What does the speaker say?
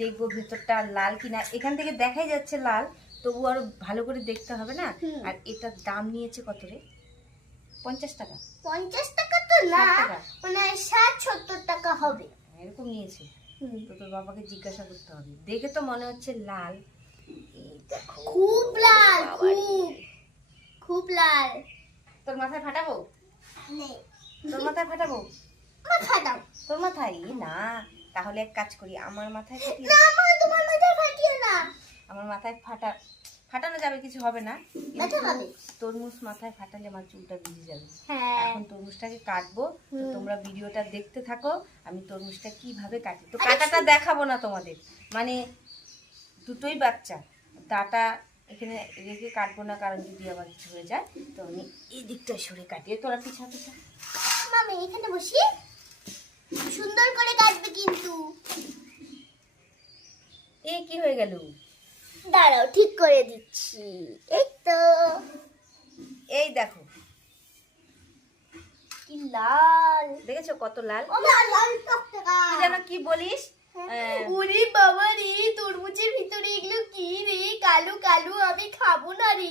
দেখবো ভেতরটা লাল কিনা। এখান থেকে দেখাই যাচ্ছে লাল, তবু আরো ভালো করে দেখতে হবে না। আর এটার দাম নিয়েছে কত রে? 50 টাকা। 50 টাকা তো না, 60 টাকা। মানে 60-70 টাকা হবে এরকম নিয়েছে। তো তোর বাবাকে জিজ্ঞাসা করতে হবে। দেখে তো মনে হচ্ছে লাল। এই দেখো, খুব লাল, বাবারে। খুব লাল। তোর মাথায় ফাটাবো? নেই, তোর মাথায় ফাটাবো? মাথা দাও। তোর মাথায় না, তাহলে এক কাজ করি, আমার মাথায় ফাটিয়ে না মা, তোমার মাথায় ফাটিয়ে না। আমার মাথায় ফাটানো যাবে, কিছু হবে না। ব্যথা হবে। তরমুজ মাথায় ফাটালে আমার চুলটা ভিজে যাবে। হ্যাঁ, এখন তরমুজটাকে কাটবো, তো তোমরা ভিডিওটা দেখতে থাকো। আমি তরমুজটা কিভাবে কাটি, তো কাটাটা দেখাবো না তোমাদের, মানে দুটোই বাচ্চা, ডাটা এখানে রেখে কাটবো না, কারণ যদি আবার কিছু হয়ে যায় তো আমি এই দিকটা সরে কাটি। তোরা পিছা পিছা। মামি এখানে বসি, সুন্দর করে কাটবে কিন্তু। এ কি হয়ে গেল? দাঁড়াও, ঠিক করে দিচ্ছি। এই তো, এই দেখো কি লাল। দেখেছো কত লাল? ও মা, লাল টকটকা। তুই যেন কি বলিস? ওরে বাবা রে, তরমুজের ভিতরে এগুলো কি রে? কালো কালো, আমি খাবো না রে।